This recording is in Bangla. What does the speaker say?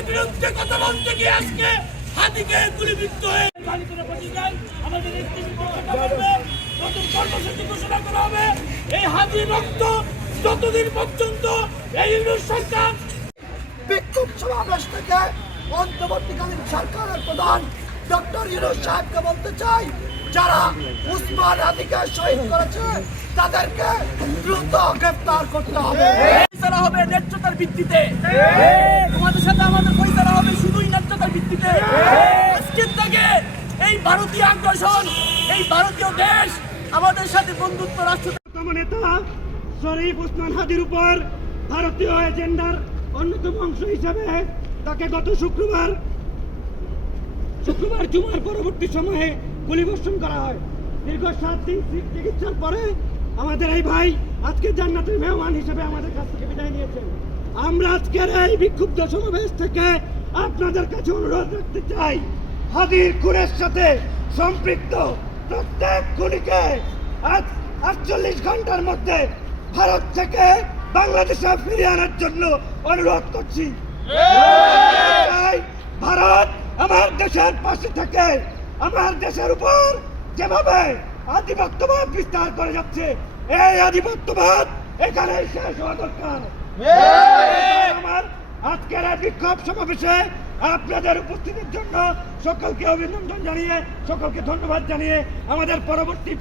হাদির বিরুদ্ধে কথা বলতে গিয়ে আজকে হাদিকে গুলিবিদ্ধ হয়ে আমাদের নতুন কর্মসূচি ঘোষণা করা হবে। এই হাদির রক্ত যতদিন পর্যন্ত এই ইউনিট সরকার বিক্ষোভ সমাবেশ থেকে অন্তর্বর্তীকালীন সরকারের প্রধান ডক্টর ইউনূস সাহেবকে বলতে চাই, যারা উসমান হাদিকে শহীদ করেছে তাদেরকে দ্রুত গ্রেফতার করতে হবে। ফয়সালা হবে ন্যায্যতার ভিত্তিতে, তোমাদের সাথে আমাদের ফয়সালা হবে শুধুই ন্যায্যতার ভিত্তিতে। আজকের থেকে এই ভারতীয় আগ্রাসন, এই ভারতীয় দেশ আমাদের সাথে বন্ধুত্ব রাষ্ট্র নেতা শরীফ ওসমান হাদির উপর ভারতীয় এজেন্ডার অন্যতম অংশ হিসেবে তাকে গত শুক্রবার জুমার পরবর্তী সময়ে গুলিবর্ষণ করা হয়। দীর্ঘ 7 দিন চিকিৎসার পরে আমাদের এই ভাই আজকে জান্নাতের মেহমান হিসেবে আমাদের কাছ থেকে বিদায় নিয়েছেন। আমরা আজকের এই বিক্ষুব্ধ সমাবেশ থেকে আপনাদের কাছে অনুরোধ রাখতে চাই, হাদির খুনের সাথে সম্পৃক্ত প্রত্যেক খুনিকে 48 ঘন্টার মধ্যে ভারত থেকে বাংলাদেশে ফিরিয়ে আনার জন্য অনুরোধ করছি। ভারত আমার দেশের পাশে থেকে আমার দেশের উপর যেভাবে আধিপত্যবাদ বিস্তার করে যাচ্ছে, এই আধিপত্যবাদ এখানে শেষ হওয়া দরকার। আমার আজকের এই বিক্ষোভ সমাবেশে আপনাদের উপস্থিতির জন্য সকলকে অভিনন্দন জানিয়ে, সকলকে ধন্যবাদ জানিয়ে আমাদের পরবর্তী